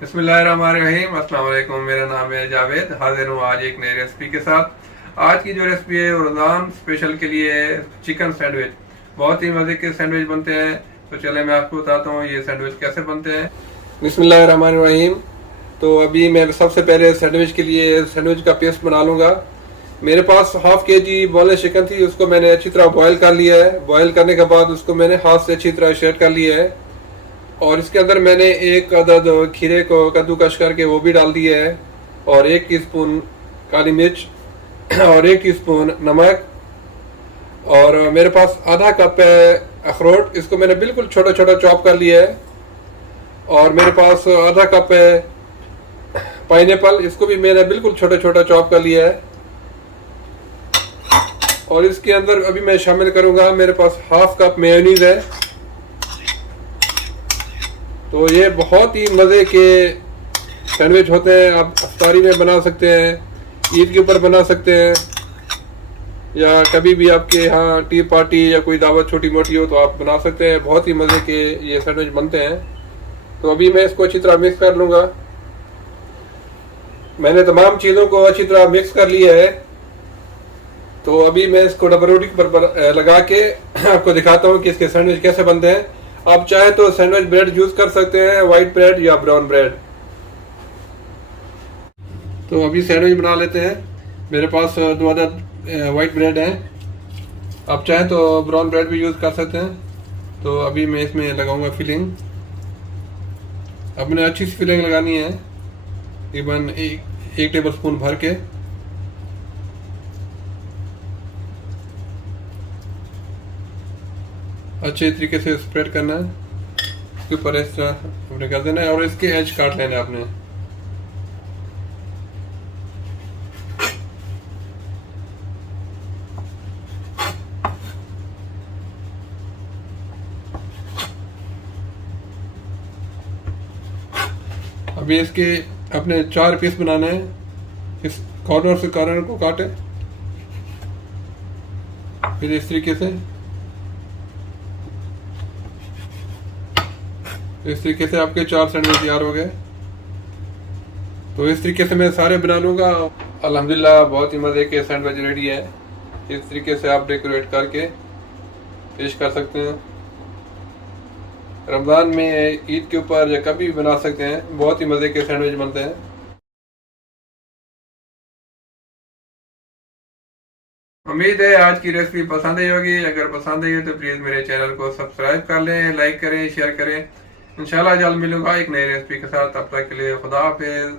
बिस्मिल्लाहिर्रहमानिर्रहीम। अस्सलाम वालेकुम। मेरा नाम है जावेद। हाजिर हूँ आज एक नई रेसिपी के साथ। आज की जो रेसिपी है रमज़ान स्पेशल के लिए चिकन सैंडविच। बहुत ही मज़े के सैंडविच बनते हैं। तो चले मैं आपको बताता हूँ ये सैंडविच कैसे बनते हैं। बिस्मिल्लाहिर्रहमानिर्रहीम। तो अभी मैं सबसे पहले सैंडविच के लिए सैंडविच का पेस्ट बना लूँगा। मेरे पास हाफ के जी बोनलेस चिकन थी, उसको मैंने अच्छी तरह बॉयल कर लिया है। बॉयल करने के बाद उसको मैंने हाथ से अच्छी तरह शेड कर लिया है और इसके अंदर मैंने एक अदद खीरे को कद्दूकश करके वो भी डाल दिया है और 1 टीस्पून काली मिर्च और 1 टीस्पून नमक। और मेरे पास आधा कप है अखरोट, इसको मैंने बिल्कुल छोटा छोटा चॉप कर लिया है। और मेरे पास आधा कप है पाइनएप्पल, इसको भी मैंने बिल्कुल छोटा छोटा चॉप कर लिया है। और इसके अंदर अभी मैं शामिल करूंगा, मेरे पास हाफ कप मेयोनीज है। तो ये बहुत ही मज़े के सैंडविच होते हैं। आप अफ्तारी में बना सकते हैं, ईद के ऊपर बना सकते हैं, या कभी भी आपके यहाँ टी पार्टी या कोई दावत छोटी मोटी हो तो आप बना सकते हैं। बहुत ही मज़े के ये सैंडविच बनते हैं। तो अभी मैं इसको अच्छी तरह मिक्स कर लूँगा। मैंने तमाम चीज़ों को अच्छी तरह मिक्स कर लिया है। तो अभी मैं इसको डबल रोटी पर लगा के आपको दिखाता हूँ कि इसके सैंडविच कैसे बनते हैं। आप चाहे तो सैंडविच ब्रेड यूज कर सकते हैं, वाइट ब्रेड या ब्राउन ब्रेड। तो अभी सैंडविच बना लेते हैं। मेरे पास 2 अदद वाइट ब्रेड है, आप चाहे तो ब्राउन ब्रेड भी यूज कर सकते हैं। तो अभी मैं इसमें लगाऊंगा फिलिंग। अब मैंने अच्छी सी फिलिंग लगानी है, तकरीबन एक टेबल स्पून भर के। अच्छे तरीके से स्प्रेड करना है, इसके ऊपर इस तरह आपने कर देना है और इसके एज काट लेना है आपने। अभी इसके अपने 4 पीस बनाने हैं। इस कॉर्नर से कॉर्नर को काटे, फिर इस तरीके से से आपके 4 सैंडविच तैयार हो गए। तो इस तरीके से मैं सारे बना लूँगा। अल्हम्दुलिल्लाह बहुत ही मज़े के सैंडविच रेडी है। इस तरीके से आप डेकोरेट करके पेश कर सकते हैं। रमज़ान में, ईद के ऊपर या कभी भी बना सकते हैं। बहुत ही मज़े के सैंडविच बनते हैं। उम्मीद है आज की रेसिपी पसंद आई होगी। अगर पसंद आई हो तो प्लीज़ मेरे चैनल को सब्सक्राइब कर लें, लाइक करें, शेयर करें। इंशाल्लाह जल्द मिलूंगा एक नई रेसिपी के साथ। तब तक के लिए खुदा हाफिज़।